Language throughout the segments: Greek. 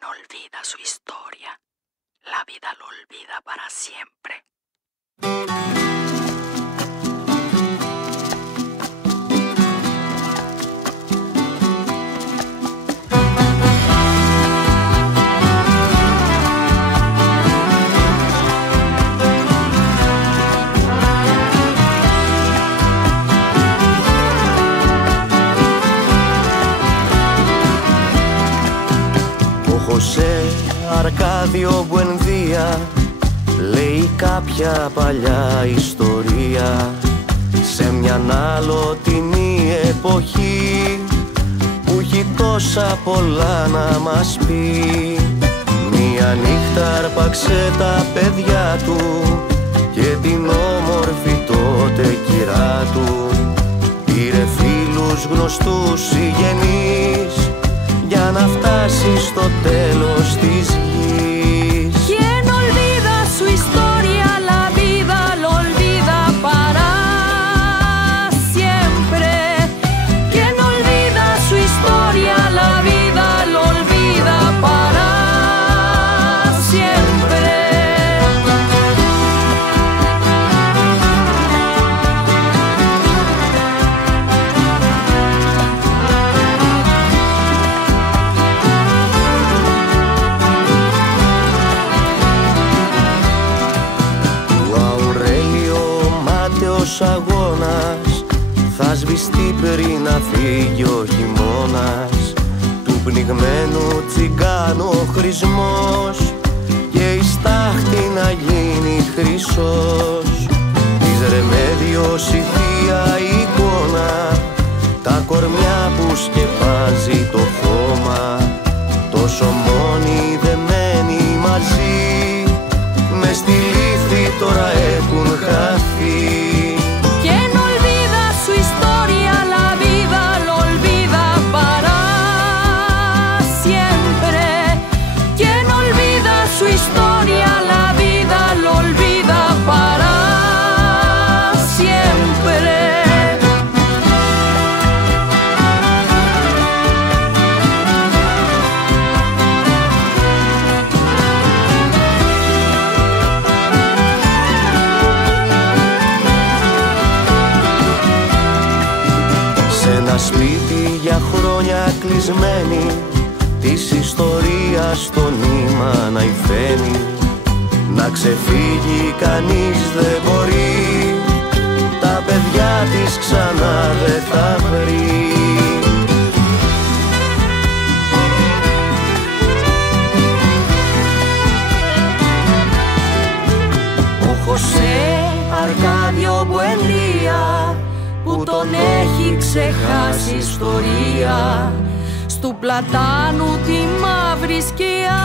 no olvida su historia. La vida lo olvida para siempre. Χωσέ Αρκάδιο Μπουενδία λέει κάποια παλιά ιστορία σε μιαν άλλοτινή εποχή που έχει τόσα πολλά να μας πει. Μια νύχτα άρπαξε τα παιδιά του και την όμορφη τότε κυρά του. Πήρε φίλους γνωστούς συγγενείς για να φτάσει στο τέλος της γης. Quien olvida su historia, la vida lo olvida para siempre. Quien olvida su historia, la vida lo olvida para siempre. Αγώνας θα σβηστεί πριν να φύγει ο χειμώνας. Του πνιγμένου τσιγκάνου ο χρησμός και η στάχτη να γίνει χρυσός. Της Ρεμέδιος η θεία εικόνα, τα κορμιά που σκεπάζει το χώμα. Τόσο μόνοι δεμένοι μαζί, μες στη λύθη τώρα έχουν χαθεί. Σπίτι για χρόνια κλεισμένη, της ιστορίας το νήμα να υφαίνει. Να ξεφύγει κανείς δεν μπορεί, τα παιδιά της ξανά δεν θα βρει. Ο Χωσέ Αρκάδιο Μπουενδία που τον έχει ξεχάσει ιστορία, στου πλατάνου τη μαύρη σκιά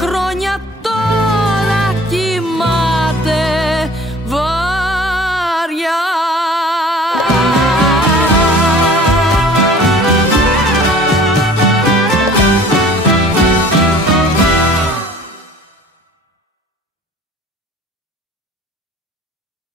χρόνια